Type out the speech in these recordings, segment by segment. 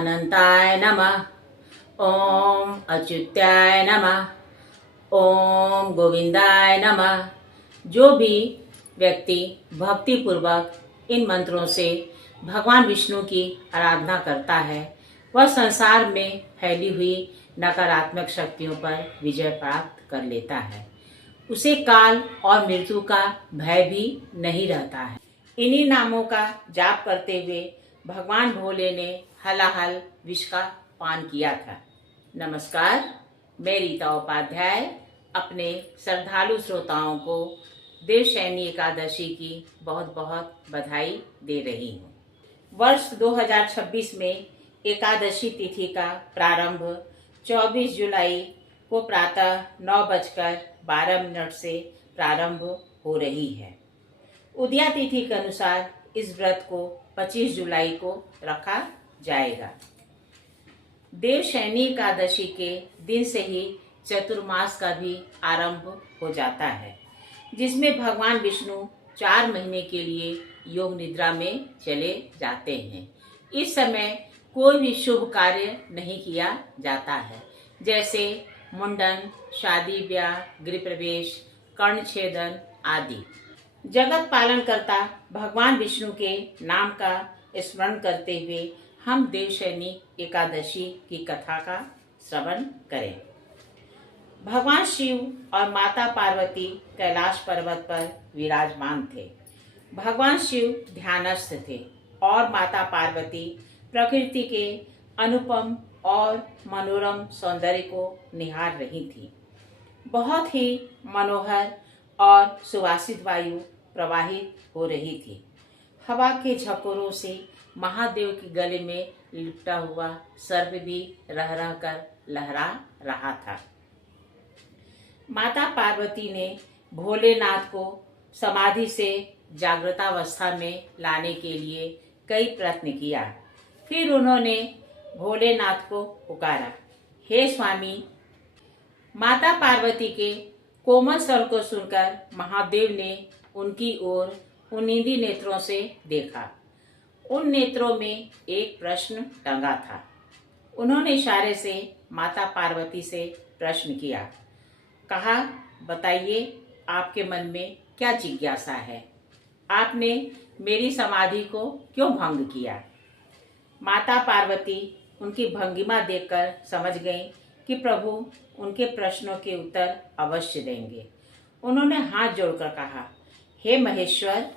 अनंताय नमः। ओम अच्युताय नमः। ओम गोविंदाय नमः। जो भी व्यक्ति भक्ति पूर्वक इन मंत्रों से भगवान विष्णु की आराधना करता है वह संसार में फैली हुई नकारात्मक शक्तियों पर विजय प्राप्त कर लेता है। उसे काल और मृत्यु का भय भी नहीं रहता है। इन्हीं नामों का जाप करते हुए भगवान भोले ने हलाहल विष का पान किया था। नमस्कार, मैं रीता उपाध्याय अपने श्रद्धालु श्रोताओं को देवशयनी एकादशी की बहुत बहुत बधाई दे रही हूँ। वर्ष 2026 में एकादशी तिथि का प्रारंभ 24 जुलाई को प्रातः 9:12 से प्रारंभ हो रही है। उदया तिथि के अनुसार इस व्रत को 25 जुलाई को रखा जाएगा। देवशयनी एकादशी के दिन से ही चतुर्मास का भी आरंभ हो जाता है, जिसमें भगवान विष्णु 4 महीने के लिए योग निद्रा में चले जाते हैं। इस समय कोई भी शुभ कार्य नहीं किया जाता है, जैसे मुंडन, शादी ब्याह, गृह प्रवेश, कर्ण छेदन आदि। जगत पालन करता भगवान विष्णु के नाम का स्मरण करते हुए हम देवशयनी एकादशी की कथा का श्रवण करें। भगवान शिव और माता पार्वती कैलाश पर्वत पर विराजमान थे। भगवान शिव ध्यानस्थ थे और माता पार्वती प्रकृति के अनुपम और मनोरम सौंदर्य को निहार रही थी। बहुत ही मनोहर और सुवासित वायु प्रवाहित हो रही थी। हवा के झकोरों से महादेव के गले में लिपटा हुआ सर्प भी रह रह कर लहरा रहा था। माता पार्वती ने भोलेनाथ को समाधि से जागृतावस्था में लाने के लिए कई प्रयत्न किया। फिर उन्होंने भोलेनाथ को पुकारा, हे स्वामी। माता पार्वती के कोमल स्वर को सुनकर महादेव ने उनकी ओर उन्नीदी नेत्रों से देखा। उन नेत्रों में एक प्रश्न टंगा था। उन्होंने इशारे से माता पार्वती से प्रश्न किया, कहा, बताइए आपके मन में क्या जिज्ञासा है? आपने मेरी समाधि को क्यों भंग किया? माता पार्वती उनकी भंगिमा देखकर समझ गईं कि प्रभु उनके प्रश्नों के उत्तर अवश्य देंगे। उन्होंने हाथ जोड़कर कहा, हे महेश्वर,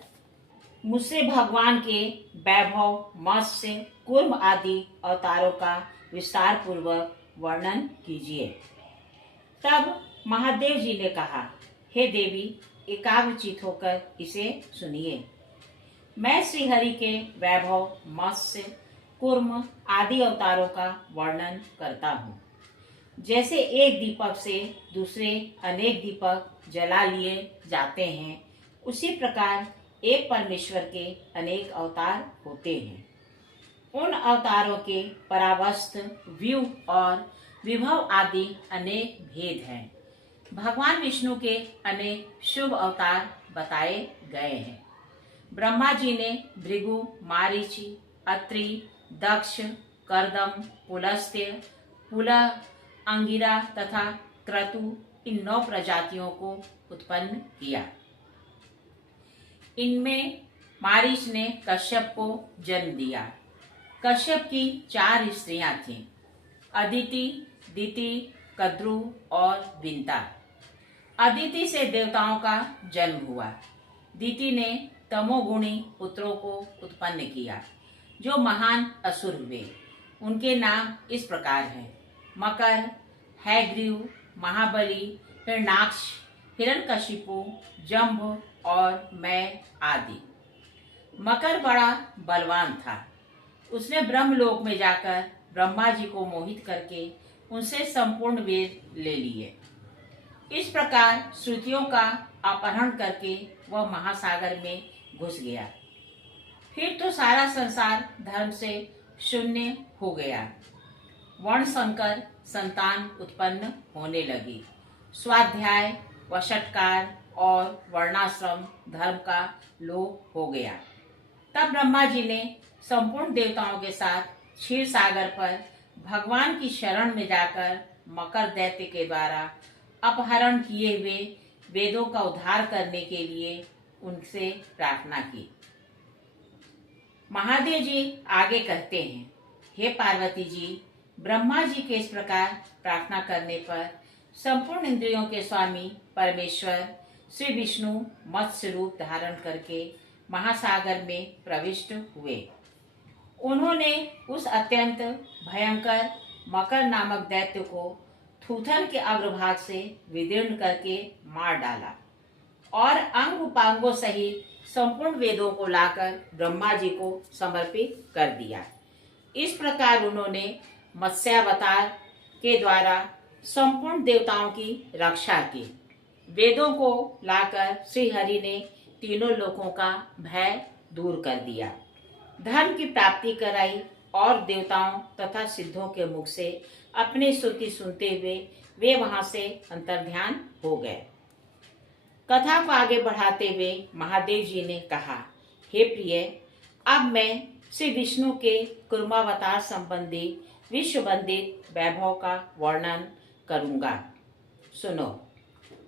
मुझसे भगवान के वैभव, मत्स्य, कूर्म आदि अवतारों का विस्तार पूर्वक वर्णन कीजिए। तब महादेव जी ने कहा, हे देवी, एकाग्रचित होकर इसे सुनिए। मैं श्रीहरि के वैभव, मत्स्य, कूर्म आदि अवतारों का वर्णन करता हूँ। जैसे एक दीपक से दूसरे अनेक दीपक जला लिए जाते हैं, उसी प्रकार एक परमेश्वर के अनेक अवतार होते हैं। उन अवतारों के परावस्त, व्यूह और विभव आदि अनेक भेद हैं। भगवान विष्णु के अनेक शुभ अवतार बताए गए हैं। ब्रह्मा जी ने भृगु, मारीचि, अत्रि, दक्ष, कर्दम, पुलस्त्य, पुलह, अंगिरा तथा क्रतु इन 9 प्रजातियों को उत्पन्न किया। इनमें मारीच ने कश्यप को जन्म दिया। कश्यप की 4 स्त्रियां थीं, अदिति, दिति, कद्रु और विंता। अदिति से देवताओं का जन्म हुआ। दिति ने तमोगुणी पुत्रों को उत्पन्न किया, जो महान असुर हुए। उनके नाम इस प्रकार हैं, मकर, हैग्रीव, महाबली, हिरण्याक्ष, हिरण्यकशिपु, जम्भ और मैं आदि। मकर बड़ा बलवान था। उसने ब्रह्मलोक में जाकर ब्रह्मा जी को मोहित करके उनसे संपूर्ण वेद ले लिए। इस प्रकार श्रुतियों का अपहरण करके वह महासागर में घुस गया। फिर तो सारा संसार धर्म से शून्य हो गया। वर्ण संकर संतान उत्पन्न होने लगी। स्वाध्याय, वषटकार और वर्णाश्रम धर्म का लोप हो गया। तब ब्रह्मा जी ने संपूर्ण देवताओं के साथ क्षीर सागर पर भगवान की शरण में जाकर मकर दैत्य के द्वारा अपहरण किए हुए वेदों का उद्धार करने के लिए उनसे प्रार्थना की। महादेव जी आगे कहते हैं, हे पार्वती जी, ब्रह्मा जी के इस प्रकार प्रार्थना करने पर संपूर्ण इंद्रियों के स्वामी परमेश्वर श्री विष्णु मत्स्य रूप धारण करके महासागर में प्रविष्ट हुए। उन्होंने उस अत्यंत भयंकर मकर नामक दैत्य को थूथन के अग्रभाग से विदीर्ण करके मार डाला और अंग उपांगों सहित संपूर्ण वेदों को लाकर ब्रह्मा जी को समर्पित कर दिया। इस प्रकार उन्होंने मत्स्यावतार के द्वारा संपूर्ण देवताओं की रक्षा की। वेदों को लाकर श्री हरि ने तीनों लोकों का भय दूर कर दिया, धर्म की प्राप्ति कराई और देवताओं तथा सिद्धों के मुख से अपनी स्तुति सुनते हुए वे वहां से अंतर्ध्यान हो गए। कथा को आगे बढ़ाते हुए महादेव जी ने कहा, हे प्रिय, अब मैं श्री विष्णु के कुर्मावतार संबंधी विश्व वंदित वैभव का वर्णन करूंगा। सुनो।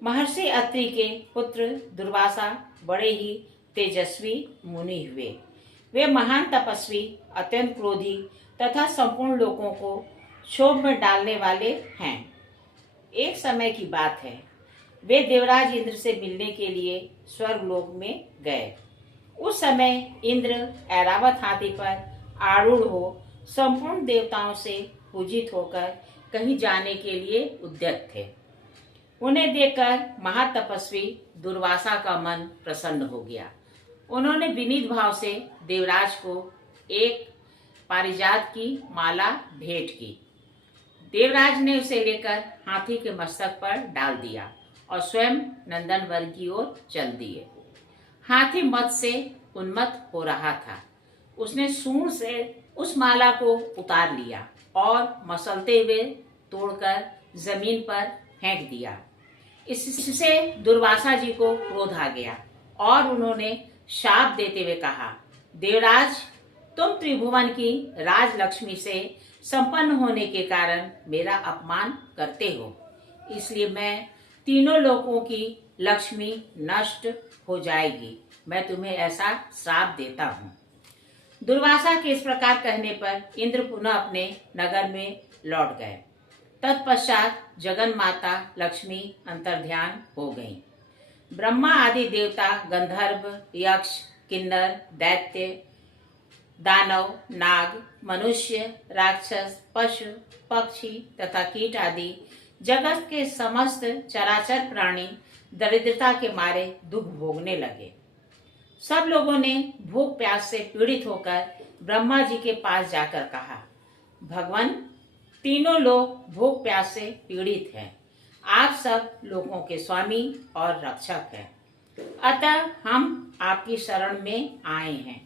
महर्षि अत्रि के पुत्र दुर्वासा बड़े ही तेजस्वी मुनि हुए। वे महान तपस्वी, अत्यंत क्रोधी तथा संपूर्ण लोगों को क्षोभ में डालने वाले हैं। एक समय की बात है, वे देवराज इंद्र से मिलने के लिए स्वर्गलोक में गए। उस समय इंद्र ऐरावत हाथी पर आरूढ़ हो संपूर्ण देवताओं से पूजित होकर कहीं जाने के लिए उद्यत थे। उन्हें देखकर महातपस्वी दुर्वासा का मन प्रसन्न हो गया। उन्होंने विनीत भाव से देवराज को एक पारिजात की माला भेंट की। देवराज ने उसे लेकर हाथी के मस्तक पर डाल दिया और स्वयं नंदन वन की ओर चल दिए। हाथी मद से उन्मत्त हो रहा था। उसने सूंड से उस माला को उतार लिया और मसलते हुए तोड़कर जमीन पर फेंक दिया। इससे दुर्वासा जी को क्रोध आ गया और उन्होंने शाप देते हुए कहा, देवराज, तुम त्रिभुवन की राजलक्ष्मी से संपन्न होने के कारण मेरा अपमान करते हो, इसलिए मैं तीनों लोकों की लक्ष्मी नष्ट हो जाएगी। मैं तुम्हें ऐसा श्राप देता हूँ। दुर्वासा के इस प्रकार कहने पर इंद्र पुनः अपने नगर में लौट गए। तत्पश्चात जगन माता लक्ष्मी अंतर्ध्यान हो गईं। ब्रह्मा आदि देवता, गंधर्व, यक्ष, किन्नर, दैत्य, दानव, नाग, मनुष्य, राक्षस, पशु, पक्षी तथा कीट आदि जगत के समस्त चराचर प्राणी दरिद्रता के मारे दुख भोगने लगे। सब लोगों ने भूख प्यास से पीड़ित होकर ब्रह्मा जी के पास जाकर कहा, भगवान, तीनों लोग भूख प्यास से पीड़ित हैं। आप सब लोगों के स्वामी और रक्षक हैं, अतः हम आपकी शरण में आए हैं।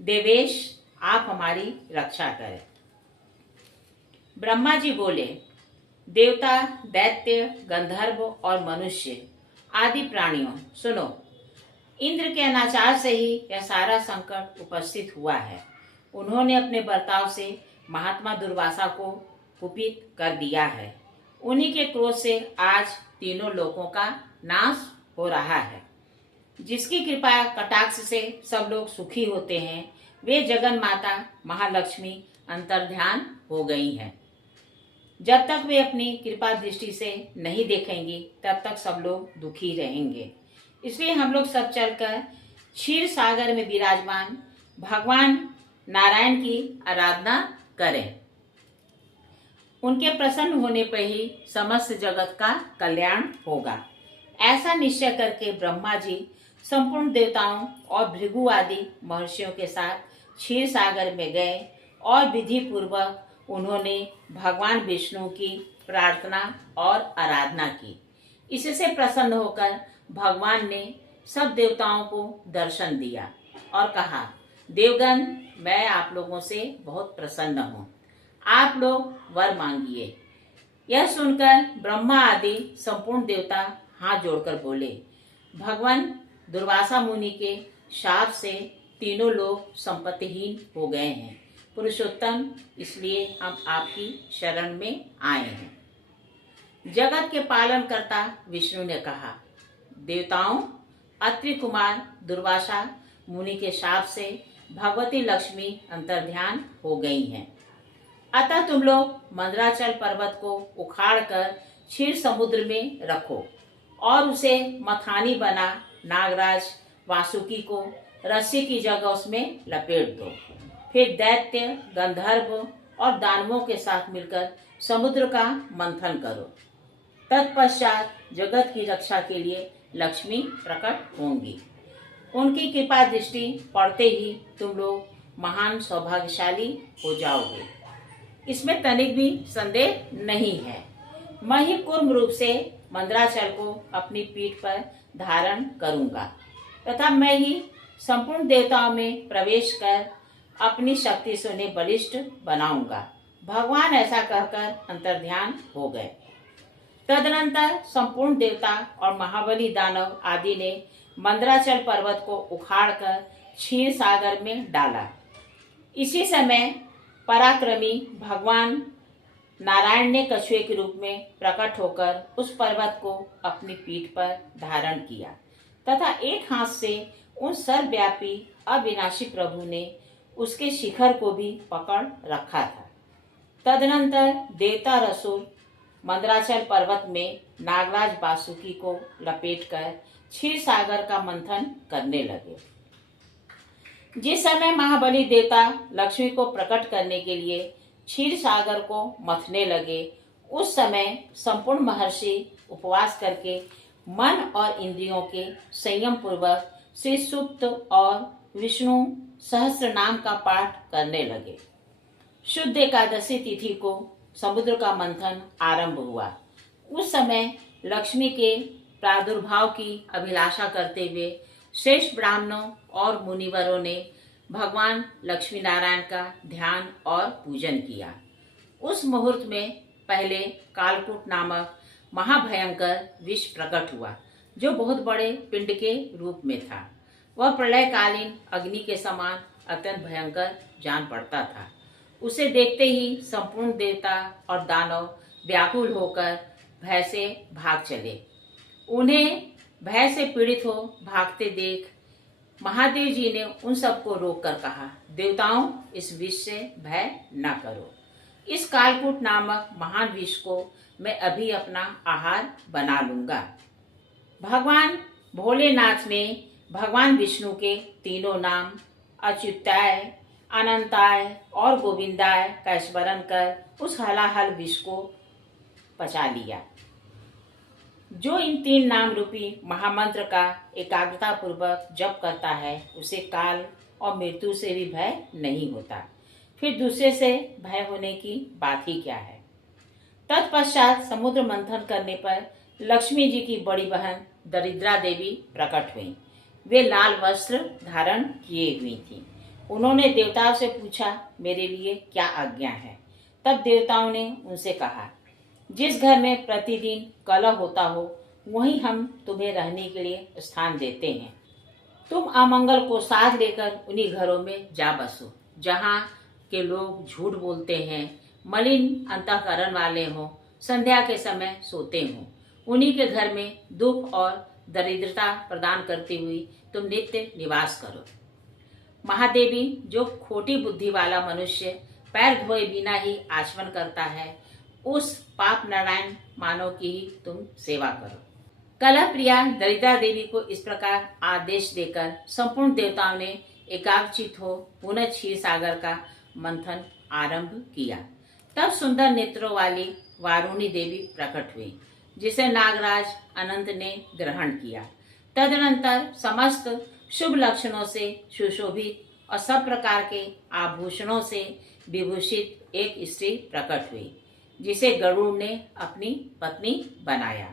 देवेश, आप हमारी रक्षा करें। ब्रह्मा जी बोले, देवता, दैत्य, गंधर्व और मनुष्य आदि प्राणियों, सुनो। इंद्र के अनाचार से ही यह सारा संकट उपस्थित हुआ है। उन्होंने अपने बर्ताव से महात्मा दुर्वासा को कुपित कर दिया है। उन्हीं के क्रोध से आज तीनों लोकों का नाश हो रहा है। जिसकी कृपा कटाक्ष से सब लोग सुखी होते हैं, वे जगन माता महालक्ष्मी अंतर्ध्यान हो गई हैं। जब तक वे अपनी कृपा दृष्टि से नहीं देखेंगी, तब तक सब लोग दुखी रहेंगे। इसलिए हम लोग सब चलकर क्षीर सागर में विराजमान भगवान नारायण की आराधना करें। उनके प्रसन्न होने पर ही समस्त जगत का कल्याण होगा। ऐसा निश्चय करके ब्रह्मा जी संपूर्ण देवताओं और भृगु आदि महर्षियों के साथ क्षीर सागर में गए और विधि पूर्वक उन्होंने भगवान विष्णु की प्रार्थना और आराधना की। इससे प्रसन्न होकर भगवान ने सब देवताओं को दर्शन दिया और कहा, देवगण, मैं आप लोगों से बहुत प्रसन्न हूँ। आप लोग वर मांगिए। यह सुनकर ब्रह्मा आदि संपूर्ण देवता हाथ जोड़कर बोले, भगवान, दुर्वासा मुनि के शाप से तीनों लोग संपत्तिहीन हो गए हैं। पुरुषोत्तम, इसलिए हम आपकी शरण में आए हैं। जगत के पालन करता विष्णु ने कहा, देवताओं, अत्रि कुमार दुर्वासा मुनि के शाप से भगवती लक्ष्मी अंतर्ध्यान हो गई हैं। अतः तुम लोग मंदराचल पर्वत को उखाड़कर क्षीर समुद्र में रखो और उसे मथानी बना नागराज वासुकी को रस्सी की जगह उसमें लपेट दो। फिर दैत्य, गंधर्व और दानवों के साथ मिलकर समुद्र का मंथन करो। तत्पश्चात जगत की रक्षा के लिए लक्ष्मी प्रकट होंगी। उनकी कृपा दृष्टि पड़ते ही तुम लोग महान सौभाग्यशाली हो जाओगे, इसमें तनिक भी संदेह नहीं है। मैं ही कूर्म रूप से मंदराचल को अपनी पीठ पर धारण करूंगा तथा मैं ही संपूर्ण देवताओं में प्रवेश कर अपनी शक्ति से उन्हें बलिष्ठ बनाऊंगा। भगवान ऐसा कहकर अंतर्ध्यान हो गए। तदनंतर संपूर्ण देवता और महाबली दानव आदि ने मंदराचल पर्वत को उखाड़कर क्षीर सागर में डाला। इसी समय पराक्रमी भगवान नारायण ने कछुए के रूप में प्रकट होकर उस पर्वत को अपनी पीठ पर धारण किया तथा एक हाथ से उन सर्वव्यापी अविनाशी प्रभु ने उसके शिखर को भी पकड़ रखा था। तदनंतर देवता रसूल मंदराचल पर्वत में नागराज वासुकी को लपेटकर क्षीर सागर का मंथन करने लगे। जिस समय महाबली देवता लक्ष्मी को प्रकट करने के लिए क्षीर सागर को मथने लगे, उस समय संपूर्ण महर्षि उपवास करके मन और इंद्रियों के संयम पूर्वक श्री सूक्त और विष्णु सहस्त्र नाम का पाठ करने लगे। शुद्ध एकादशी तिथि को समुद्र का मंथन आरंभ हुआ। उस समय लक्ष्मी के प्रादुर्भाव की अभिलाषा करते हुए श्रेष्ठ ब्राह्मणों और मुनिवरों ने भगवान लक्ष्मी नारायण का ध्यान और पूजन किया। उस मुहूर्त में पहले कालकूट नामक महाभयंकर विष प्रकट हुआ, जो बहुत बड़े पिंड के रूप में था। वह प्रलयकालीन अग्नि के समान अत्यंत भयंकर जान पड़ता था। उसे देखते ही संपूर्ण देवता और दानव व्याकुल होकर भय से भाग चले। उन्हें भय से पीड़ित हो भागते देख महादेव जी ने उन सबको रोककर कहा, देवताओं, इस विष से भय न करो। इस कालकूट नामक महान विष को मैं अभी अपना आहार बना लूंगा। भगवान भोलेनाथ ने भगवान विष्णु के तीनों नाम अच्युताय, अनंताय और गोविंदाय का स्मरण कर उस हलाहल विष को पचा लिया। जो इन तीन नाम रूपी महामंत्र का एकाग्रता पूर्वक जप करता है, उसे काल और मृत्यु से भी भय नहीं होता। फिर दूसरे से भय होने की बात ही क्या है। तत्पश्चात समुद्र मंथन करने पर लक्ष्मी जी की बड़ी बहन दरिद्रा देवी प्रकट हुई। वे लाल वस्त्र धारण किए हुई थी। उन्होंने देवताओं से पूछा, मेरे लिए क्या आज्ञा है। तब देवताओं ने उनसे कहा, जिस घर में प्रतिदिन कलह होता हो, वहीं हम तुम्हें रहने के लिए स्थान देते हैं। तुम अमंगल को साथ लेकर उन्हीं घरों में जा बसो, जहाँ के लोग झूठ बोलते हैं, मलिन अंतःकरण वाले हों, संध्या के समय सोते हों। उन्हीं के घर में दुख और दरिद्रता प्रदान करती हुई तुम नित्य निवास करो। महादेवी, जो खोटी बुद्धि वाला मनुष्य पैर धोए बिना ही आचमन करता है, उस पाप नारायण मानव की ही तुम सेवा करो। कलह प्रिया दरिद्रा देवी को इस प्रकार आदेश देकर संपूर्ण देवताओं ने एकाग्रचित हो पुनः क्षीर सागर का मंथन आरंभ किया। तब सुंदर नेत्रों वाली वारुणी देवी प्रकट हुई, जिसे नागराज अनंत ने ग्रहण किया। तदनंतर समस्त शुभ लक्षणों से सुशोभित और सब प्रकार के आभूषणों से विभूषित एक स्त्री प्रकट हुई, जिसे गरुड़ ने अपनी पत्नी बनाया।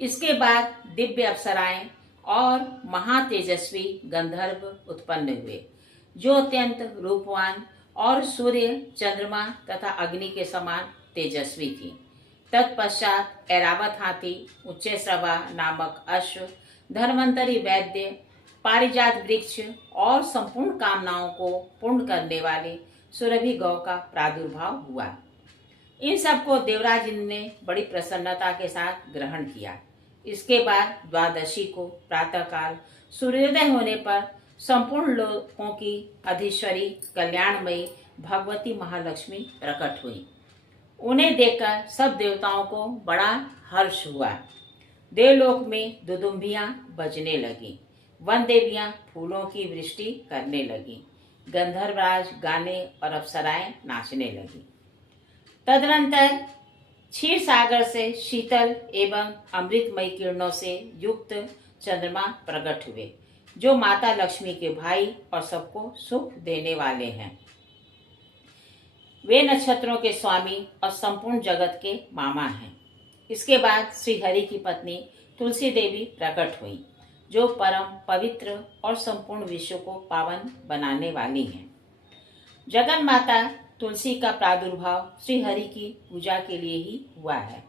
इसके बाद दिव्य अप्सराएं और महातेजस्वी गंधर्व उत्पन्न हुए, जो अत्यंत रूपवान और सूर्य, चंद्रमा तथा अग्नि के समान तेजस्वी थी। तत्पश्चात ऐरावत हाथी, उच्चैश्रवा नामक अश्व, धन्वंतरी वैद्य, पारिजात वृक्ष और संपूर्ण कामनाओं को पूर्ण करने वाले सुरभि गौ का प्रादुर्भाव हुआ। इन सबको देवराज इंद्र ने बड़ी प्रसन्नता के साथ ग्रहण किया। इसके बाद द्वादशी को प्रातःकाल सूर्योदय होने पर संपूर्ण लोकों की अधीश्वरी कल्याणमयी भगवती महालक्ष्मी प्रकट हुई। उन्हें देखकर सब देवताओं को बड़ा हर्ष हुआ। देवलोक में दुदुम्बियां बजने लगी, वन देवियां फूलों की वृष्टि करने लगी, गंधर्वराज गाने और अप्सराएं नाचने लगी। तदनंतर क्षीर सागर से शीतल एवं अमृतमयी किरणों से युक्त चंद्रमा प्रकट हुए, जो माता लक्ष्मी के भाई और सबको सुख देने वाले हैं। वे नक्षत्रों के स्वामी और संपूर्ण जगत के मामा हैं। इसके बाद श्री हरि की पत्नी तुलसी देवी प्रकट हुई, जो परम पवित्र और संपूर्ण विश्व को पावन बनाने वाली हैं। जगन माता तुलसी का प्रादुर्भाव श्री हरि की पूजा के लिए ही हुआ है।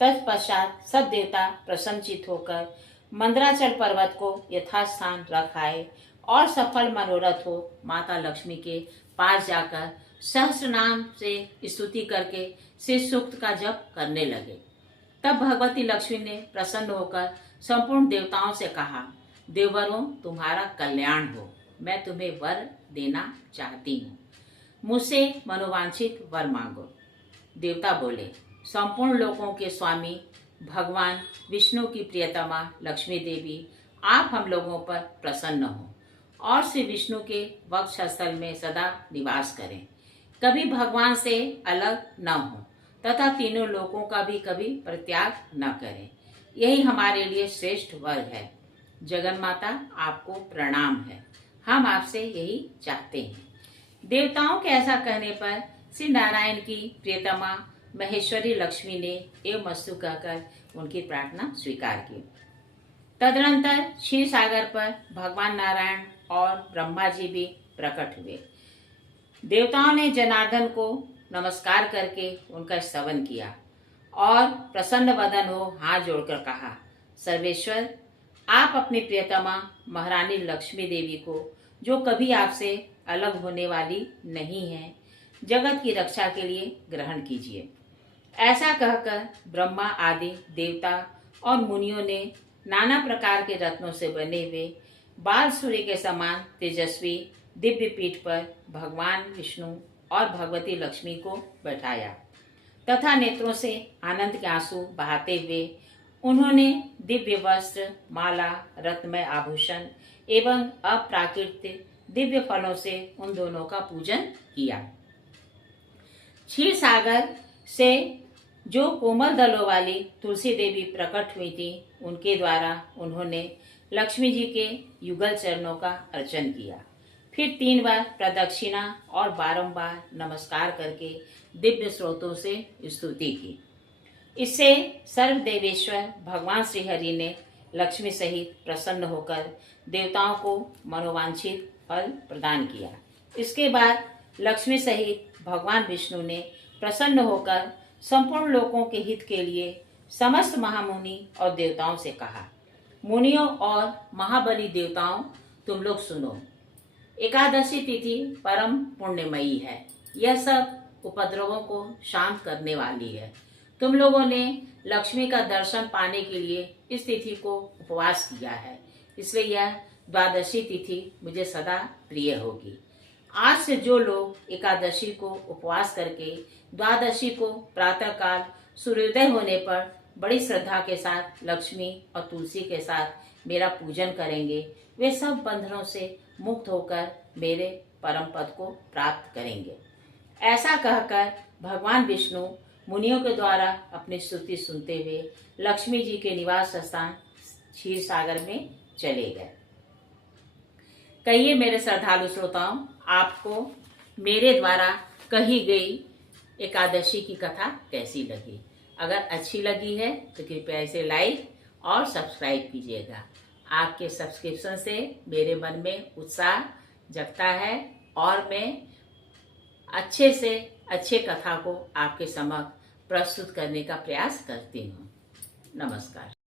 तत्पश्चात सब देवता प्रसन्नचित होकर मंदराचल पर्वत को यथास्थान रख आए और सफल मनोरथ हो माता लक्ष्मी के पास जाकर सहस्र नाम से स्तुति करके श्री सूक्त का जप करने लगे। तब भगवती लक्ष्मी ने प्रसन्न होकर संपूर्ण देवताओं से कहा, देववरों, तुम्हारा कल्याण हो, मैं तुम्हें वर देना चाहती हूँ, मुझसे मनोवांछित वर मांगो। देवता बोले, संपूर्ण लोकों के स्वामी भगवान विष्णु की प्रियतमा लक्ष्मी देवी, आप हम लोगों पर प्रसन्न हो और श्री विष्णु के वक्षस्थल में सदा निवास करें, कभी भगवान से अलग न हो तथा तीनों लोकों का भी कभी परित्याग न करें। यही हमारे लिए श्रेष्ठ वर है। जगन माता, आपको प्रणाम है, हम आपसे यही चाहते हैं। देवताओं के ऐसा कहने पर श्री नारायण की प्रियतमा महेश्वरी लक्ष्मी ने एवं मस्तु कहकर उनकी प्रार्थना स्वीकार की। तदनंतर क्षीर सागर पर भगवान नारायण और ब्रह्मा जी भी प्रकट हुए। देवताओं ने जनार्दन को नमस्कार करके उनका स्तवन किया और प्रसन्न वदन हो हाथ जोड़कर कहा, सर्वेश्वर, आप अपनी प्रियतमा महारानी लक्ष्मी देवी को, जो कभी आपसे अलग होने वाली नहीं है, जगत की रक्षा के लिए ग्रहण कीजिए। ऐसा कहकर ब्रह्मा आदि देवता और मुनियों ने नाना प्रकार के रत्नों से बने हुए बाल सूर्य के समान तेजस्वी दिव्य पीठ पर भगवान विष्णु और भगवती लक्ष्मी को बैठाया तथा नेत्रों से आनंद के आंसू बहाते हुए उन्होंने दिव्य वस्त्र, माला, रत्नमय आभूषण एवं अप्राकृत दिव्य फलों से उन दोनों का पूजन किया। क्षीर सागर से जो कोमल दलों वाली तुलसी देवी प्रकट हुई थी, उनके द्वारा उन्होंने लक्ष्मी जी के युगल चरणों का अर्चन किया। फिर 3 बार प्रदक्षिणा और बारंबार नमस्कार करके दिव्य स्रोतों से स्तुति की। इससे सर्वदेवेश्वर भगवान श्री हरि ने लक्ष्मी सहित प्रसन्न होकर देवताओं को मनोवांछित फल प्रदान किया। इसके बाद लक्ष्मी सहित भगवान विष्णु ने प्रसन्न होकर संपूर्ण लोकों के हित के लिए समस्त महामुनि और देवताओं से कहा, मुनियों और महाबली देवताओं, तुम लोग सुनो। एकादशी तिथि परम पुण्यमयी है। यह सब उपद्रवों को शांत करने वाली है। तुम लोगों ने लक्ष्मी का दर्शन पाने के लिए इस तिथि को उपवास किया है, इसलिए यह द्वादशी तिथि मुझे सदा प्रिय होगी। आज से जो लोग एकादशी को उपवास करके द्वादशी को प्रातःकाल सूर्योदय होने पर बड़ी श्रद्धा के साथ लक्ष्मी और तुलसी के साथ मेरा पूजन करेंगे, वे सब बंधनों से मुक्त होकर मेरे परम पद को प्राप्त करेंगे। ऐसा कहकर भगवान विष्णु मुनियों के द्वारा अपनी स्तुति सुनते हुए लक्ष्मी जी के निवास स्थान क्षीर सागर में चले गए। कहिए मेरे श्रद्धालु श्रोताओं, आपको मेरे द्वारा कही गई एकादशी की कथा कैसी लगी? अगर अच्छी लगी है तो कृपया इसे लाइक और सब्सक्राइब कीजिएगा। आपके सब्सक्रिप्शन से मेरे मन में उत्साह जगता है और मैं अच्छे से अच्छे कथा को आपके समक्ष प्रस्तुत करने का प्रयास करती हूँ। नमस्कार।